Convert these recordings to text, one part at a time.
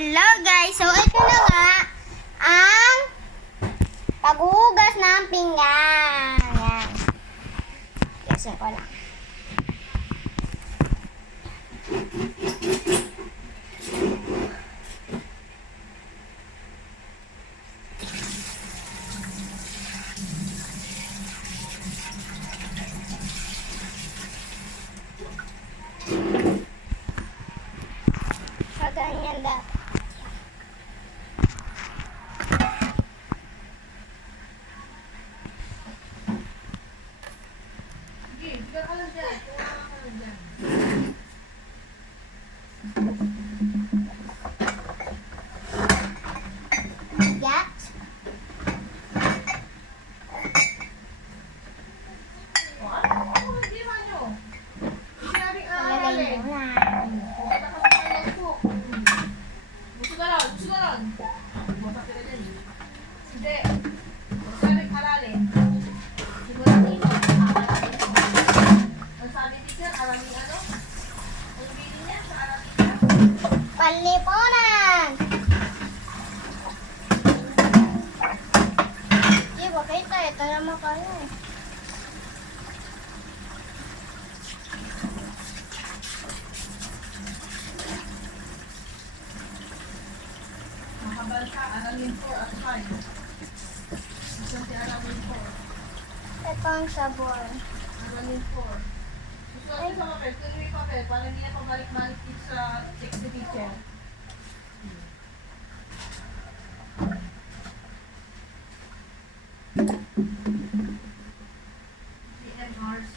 Hello guys! So ito na nga ang paghuhugas ng pinggan. Yan. Kasi ko lang. So ganyan dapat. Gat. Lalagay mo lang. Palipunan! Di ba kita? Ito naman kayo eh. Makabalsa, aralin 4 at 5. Isang si aralin 4. Ito ang sabon. Aralin 4. Susuot sa papel, tuloy yung papel, para hindi na pabalik-balik dito sa text the teacher. DMRC.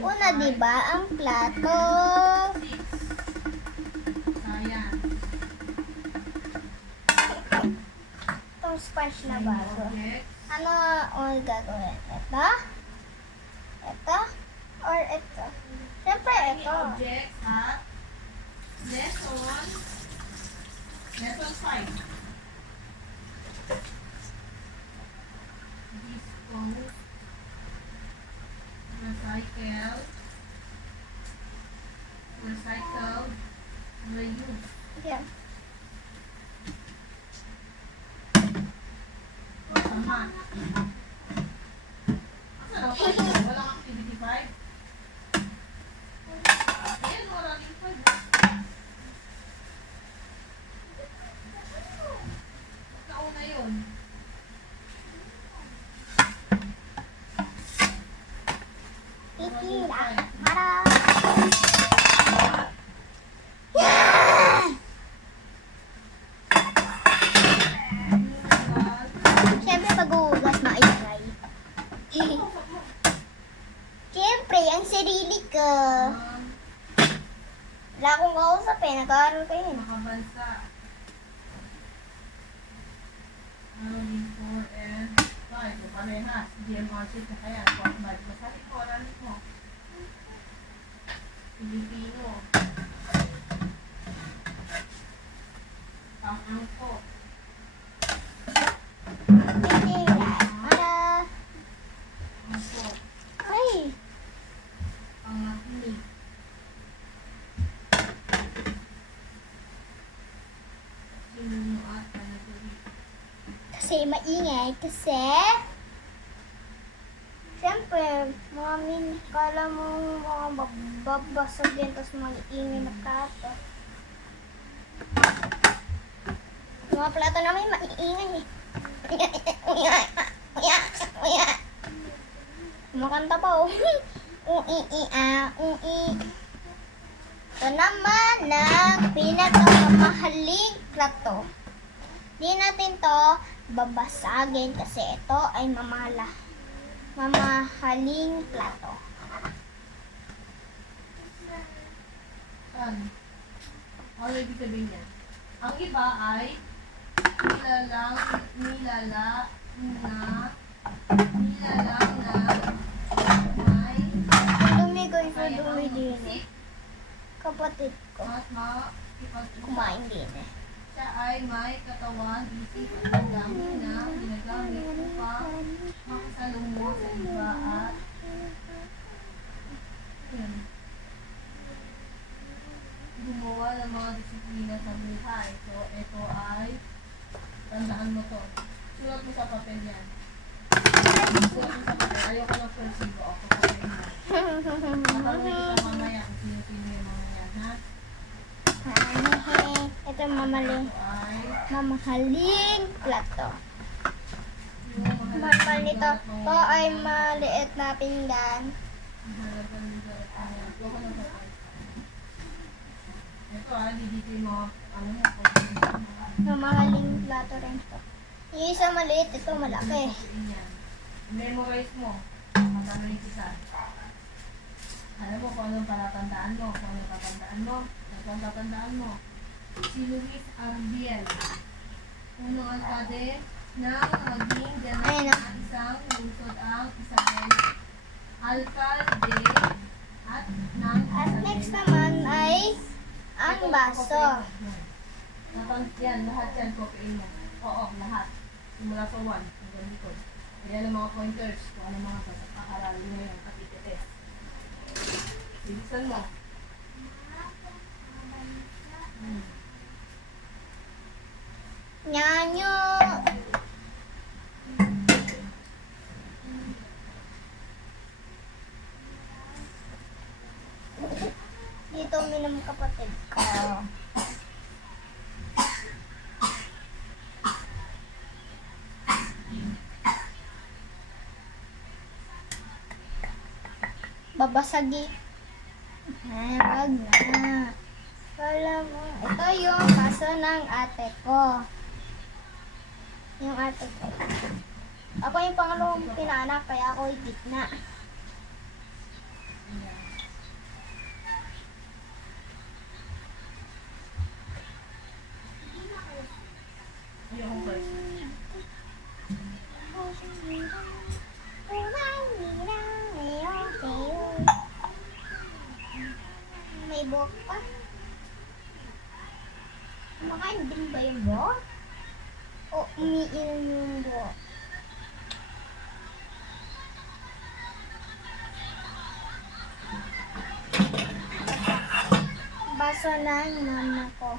Una, di ba, ang plato. Science. Itong sponge na baso. Objects. Ano ang gagawin? Ito? Ito? Or ito? Siyempre, Any ito. objects at lesson 5. Dispose, recycle, reuse. Yan. Tama. Asa na pa? Walang activity 5? Ayan, maraming 5. Nauna yun. Ikila. Para. Yan! Siyempre, pag-uugas, maingay. Siyempre, ang sarili ko. Wala akong kausap eh. Nag-aaral kayo eh. Makabansa. Aralin 4 and 5. So, parehas. GMRC na kaya. Masali ko, aralin mo. Pilipino. Pang-angko. Ikila. Para. Angko. Ay! Pang-ahli. Sinuno at panaguri. Kasi maingay. Kasi... Siyempre, mami, kala mo mga babasag yan, tapos maingay na plato. Mga plato namin maiingay eh. Kumakanta pa oh. Ito naman ang pinakamamahaling plato. Di natin to babasagin kasi ito ay mamahaling plato. Saan? Ano ibig sabihin niya? Ang iba ay nilalang na may Dumi ko ito, dumi din eh. Kapatid ko, at makipag-usap. kumain din eh. Siya ay may katawan, isip at damdamin na ginagamit upang makasalungo sa iba at yun. ng mga disiplina sa buhay. So, ito ay, tandaan mo to. Sulat mo sa papel yan. Sulat mo sa papel. Ayoko ng persibo ako. Papel mo. Tatanungin kita mamaya kung sino-sino yung mga yan, ha? Ito mamaling. Ito ay, Mamahaling plato. yung Mahal nito. Ito ay maliit na pinggan. Ito ah, dito yung mga, ano mo, Mamahaling plato rin ito. Yung isa maliit, ito malaki. memorize mo. Matanong kita. Alam mo kung anong palatandaan mo, kung anong tatandaan mo, kung anong tatandaan mo. Si Luis Arbiel, unang alkade ng maging Ayun na. ganap isang lungsod ang Isabel. Alkalde at ng At next naman ay ang baso. Yan, lahat yan, copyin mo. Oo, lahat. Simula sa 1, hanggang likod. Yan ang mga pointers, kung ano mga pakaralin mo yung kapitites. Bilisan mo. Nyanyo. Dito uminom kapatid ko. Babasagi. Wag na. Wala mo. Ito yung baso ng ate ko. Yung ate ko. Ako yung pangalawang pinaanak, kaya ako yung gitna. Yung first. May buhok pa. Kumakain din ba yung buhok? O umiinom yung buhok? Baso ng mama ko.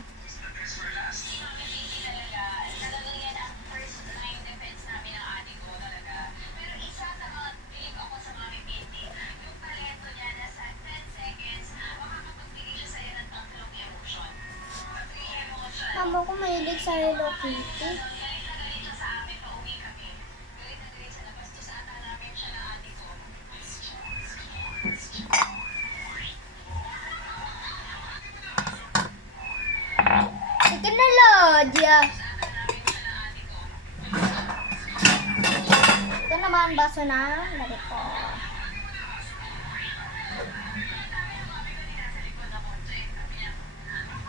Mama ko mahilig sa Hello Kitty. Teknolodya. Ito naman baso ng lari ko.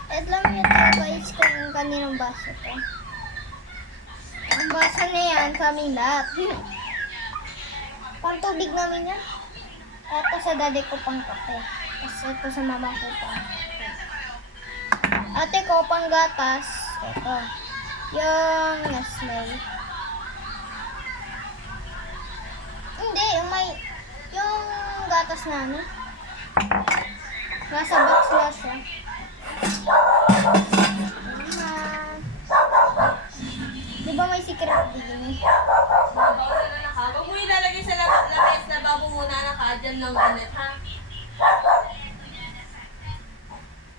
Ito lang yung guys kung kaninong baso to. Ang baso na yan sa aming lahat. Pang tubig namin yan. Ito sa daddy ko pang kape. Tapos ito sa mama ko pang kape. Ate ko pang gatas. Ito. Yung Nestle. Hindi, yung gatas na ano. Nasa box na siya. Di ba may secret din? Huwag mo ilalagay sa lamesa na babo muna nakadyan ng ulit, ha?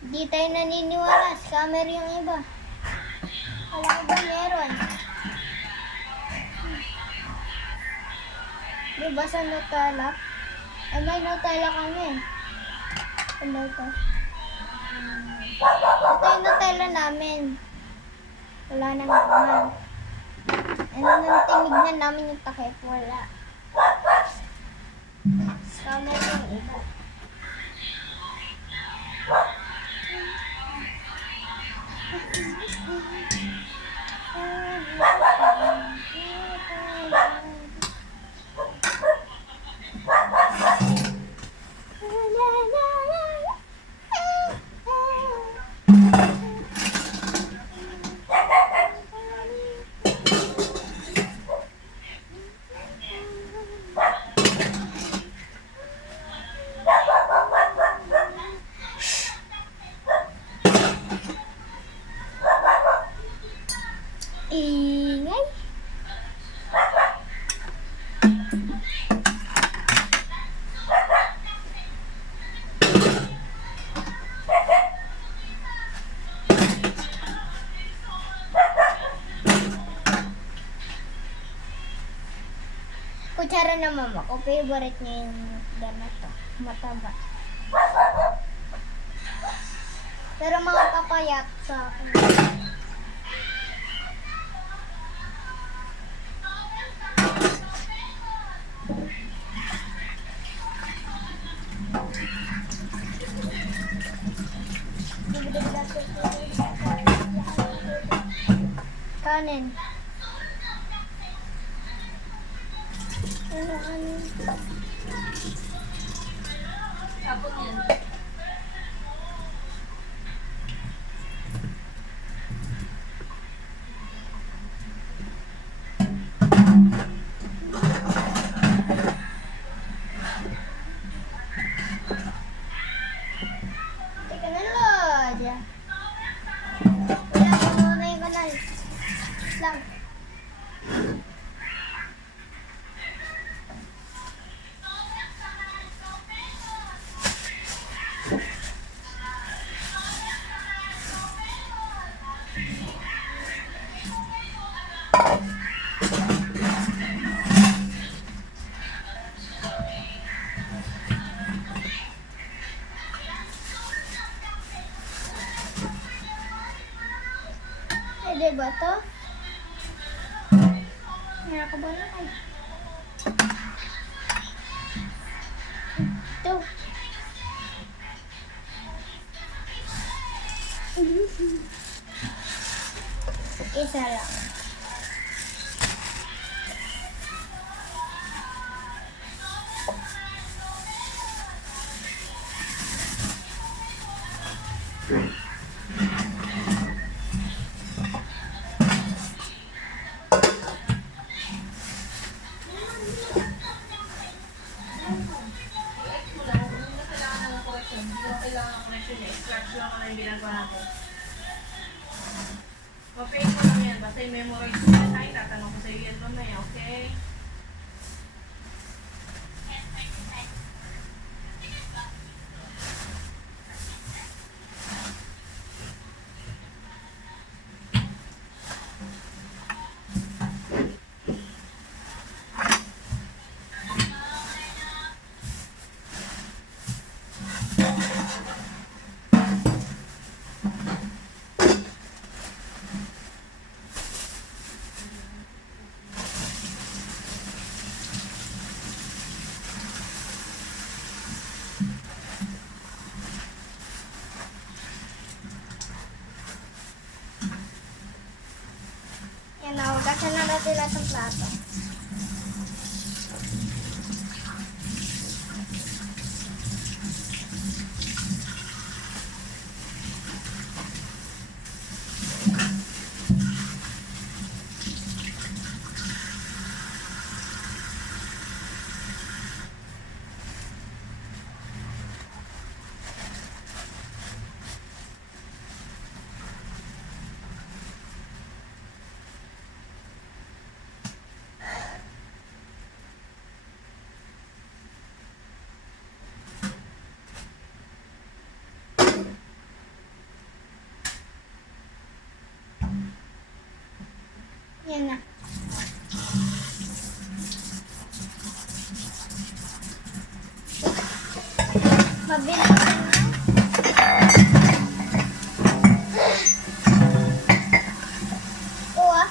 Di tayo naniniwala. Scammer yung iba. Wala ko ba meron? Di ba sa Nutella? Ay, may Nutella kami. Ano ito? Ito yung Nutella namin. Wala nang naman. Ano nang tinignan namin yung takip? Wala. Scammer yung iba. kutsara na mama ko. Favorite niya yung ganito. Mataba. Pero mga papayat sa akin. Kanin. Ano? Tapos yan. Teka na, Lord. Wala ko muna yung kanal. Lang. Pwede ba to? Meron ka ba na? Ito. Isa lang. I-ex mo lang. Kung hindi na kailangan ng correction, hindi mo kailangan ng correction. Scratch lang ang ginagawa natin. Papain mo lang yan. Basta i-memorize mo yan. Ay, tatanong ko sa iyo yan mamaya, okay? Yan na, hugasan na natin lahat ng plato. Yan na. Mabilis na. Kuha.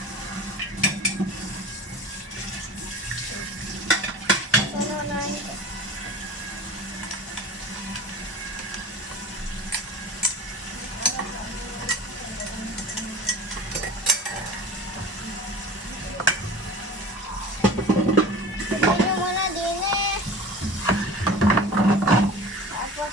Ano na ito? Tignan nyo muna din eh. Tapos,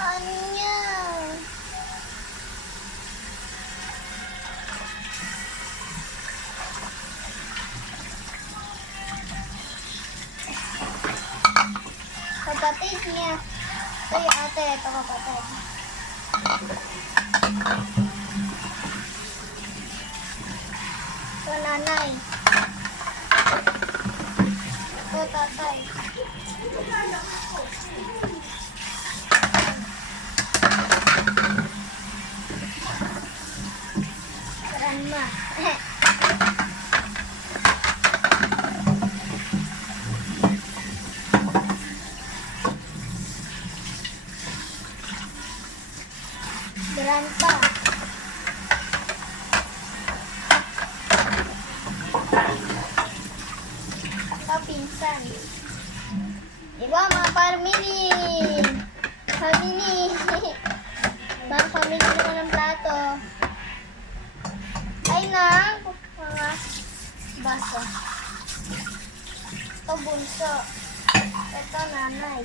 ano yan? Kapatid niya. Ito yung ate, ito kapatid. Ito nanay. Ito tatay. Ito, pinsan. Diba, mga family? Family. Mga family naman ng plato. Ay, nang mga baso. Ito, bunso. Ito, nanay.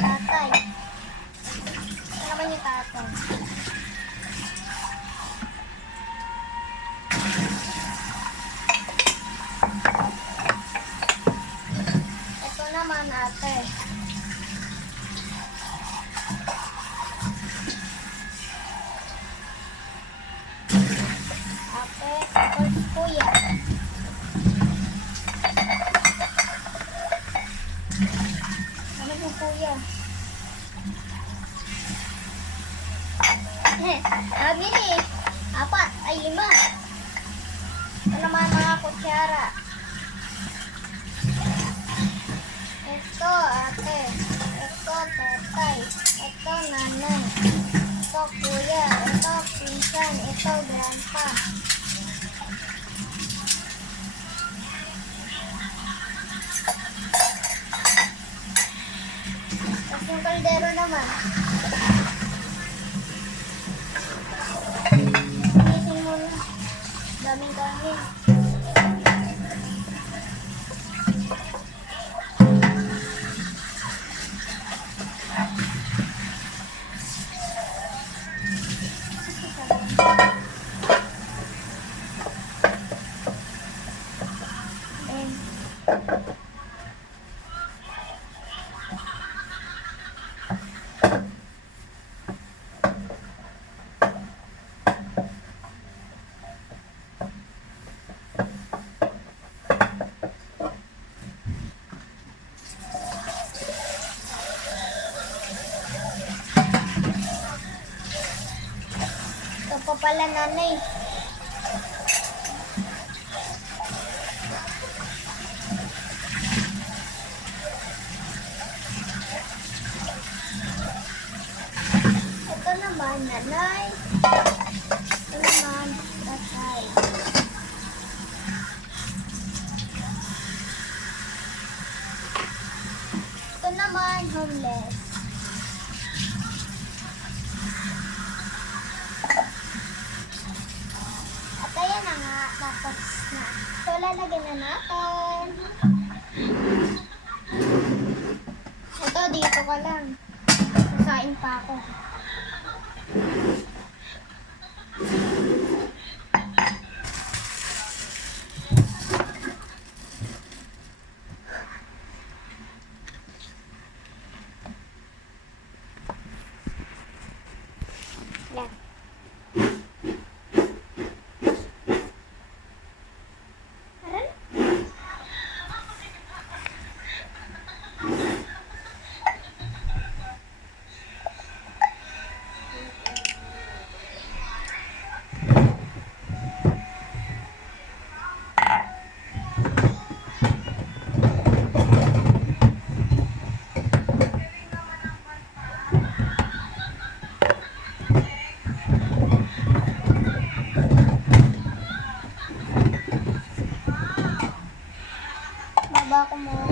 Tatay. Ito naman yung tatay. Ito naman ate. Ate, ito si kuya. Ano yung kuya? Sabi ni, 4 ay 5. Ito naman mga kutsara. Ito ate. Ito tatay. Ito nanay. Ito kuya. Ito pinsan. Ito grandpa. Tapos yung kaldero naman. Inisin mo na. Daming kanin. And ito pa pala nanay. Ito naman nanay. Ito naman tatay. Ito naman homeless. At ayan na nga, tapos na. So, lalagyan na natin. Ito, dito ka lang. Sasain pa ako. Yan. Aral? Baba ko mo.